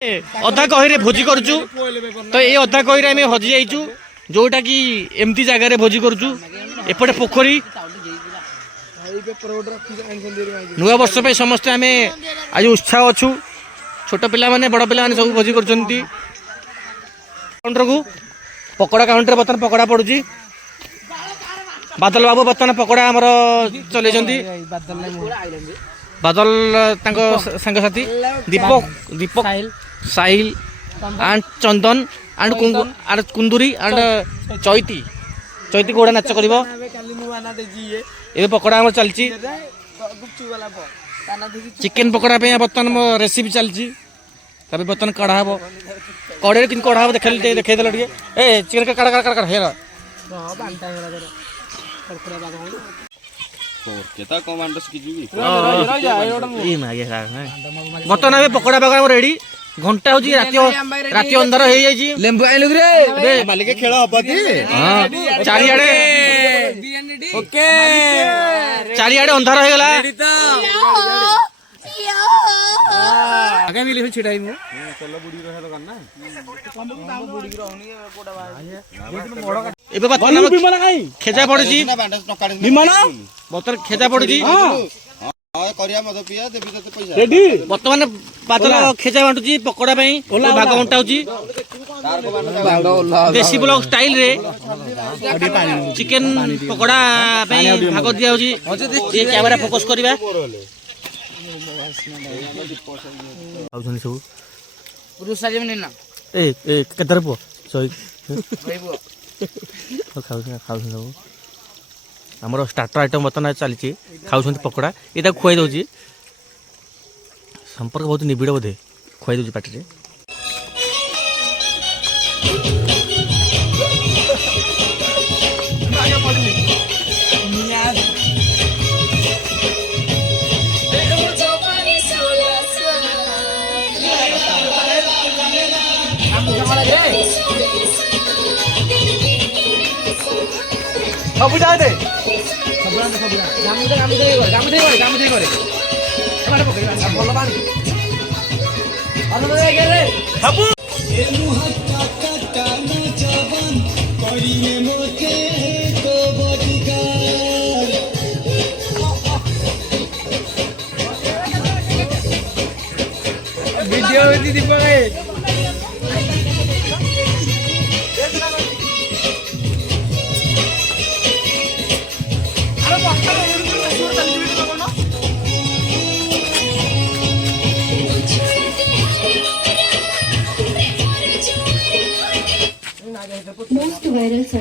अधा कही भोजी करुचु तो ये अधा कही आम हजि जाइचु जोटा कि एमती जगार भोजी करुचु एपटे पोखरी नुआ वर्ष पे समस्ते आम आज उत्साह अच्छु छोट पिला माने बड़ पिला माने सब भोजी करछंती काउंटर को पकोड़ा काउंटर बर्तमान पकोड़ा पड़ुची बादल बाबू बर्तमान पकोड़ा आमर चले बादल सांगसाथी दीपक दीपक साहिल एंड चंदन एंड कुंदुरी एंड चैती चैती घोड़ा नाच कर पकोड़ा आम चलती चिकेन पकोड़ा बर्तमान मो रेसिपी चलती बर्तमान कढ़ा हम कड़े कि कढ़ा हम देखेदेल ए चिकेन कड़ा कड़ा कड़ा हेरा बर्तमान पकोड़ा पकोड़ा रेडी घंटा हूँ राति अंधार हो लेंबू मालिक खेल चारिआडे अंधार हो गला आगे मिले छिड़ा खेजा पड़ी बर्तमान खेजा पड़ी बर्तमान बादल खेजा बांटुची पकोड़ा भाग बंटाऊँ देसी ब्लॉक स्टाइल रे चिकेन पकोड़ा भाग दिया कैमेरा फोकस करवा केतर पुओ सब आमर स्टार्टर आइटम बर्तमान चली खाऊँ पकोड़ा ये खुआई दूसरी संपर्क बहुत निबिड़ बोधे खुआई दूसरी पार्टी सब जाए दे वीडियो दीपक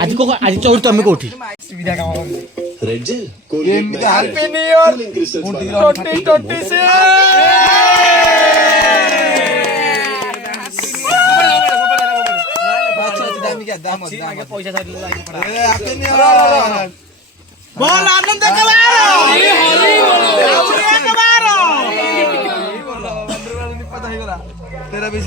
आज को आज चौर तुम कोठी सुविधा काम रेड जेल हैप्पी न्यू ईयर 2026 पैसा हैप्पी न्यू ईयर बोल आनंद के बारो तेरा भी